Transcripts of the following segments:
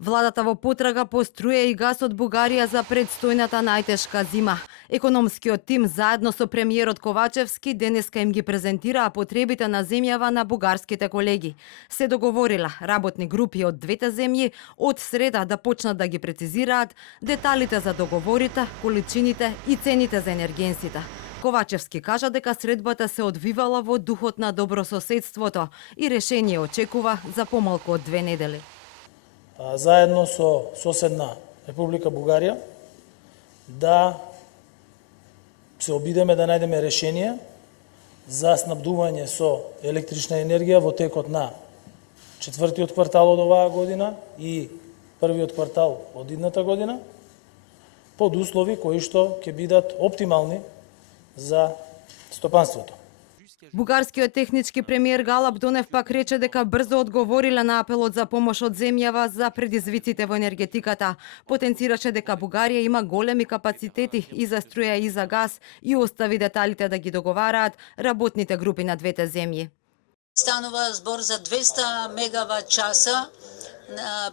Владата во потрага по струја и газ од Бугарија за предстојната најтешка зима. Економскиот тим заедно со премиерот Ковачевски денеска им ги презентираа потребите на земјава на бугарските колеги. Се договорила работни групи од двете земји од среда да почнат да ги прецизираат деталите за договорите, количините и цените за енергенсите. Ковачевски кажа дека средбата се одвивала во духот на добрососедството и решение очекува за помалку од 2 недели. Заедно со соседна Република Бугарија да се обидеме да најдеме решение за снабдување со електрична енергија во текот на четвртиот квартал од оваа година и првиот квартал од идната година под услови кои што ќе бидат оптимални за стопанството. Бугарскиот технички премиер Галаб Донев пак рече дека брзо одговориле на апелот за помош од земјава за предизвиците во енергетиката. Потенцираше дека Бугарија има големи капацитети и за струја и за газ и остави деталите да ги договараат работните групи на двете земји. Станува збор за 200 мегават часа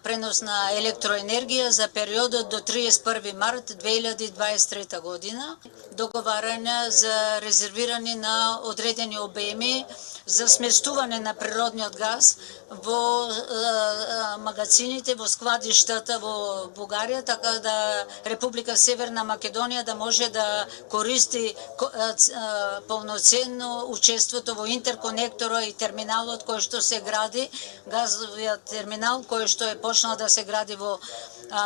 пренос на електроенергија за периодот до 31 март 2023 година. Договарање за резервирање на одредени обеми за сместување на природниот газ во магазините, во складиштата во Бугарија, така да Република Северна Македонија да може да користи полноценно учеството во интерконектора и терминалот кој што се гради, газовиот терминал кој што е почнал да се гради во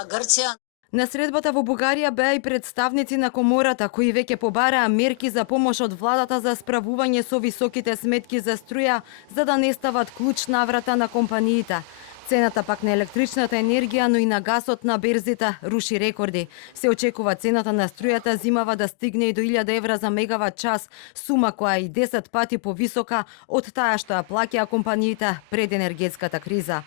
Грција. На средбата во Бугарија беа и представници на комората кои веќе побараа мерки за помош од владата за справување со високите сметки за струја за да не стават клуч наврата на компаниите. Цената пак на електричната енергија, но и на гасот на берзите руши рекорди. Се очекува цената на струјата зимава да стигне и до 1000 евра за мегават час, сума која е и 10 пати повисока од таа што ја плаќаа компаниите пред енергетската криза.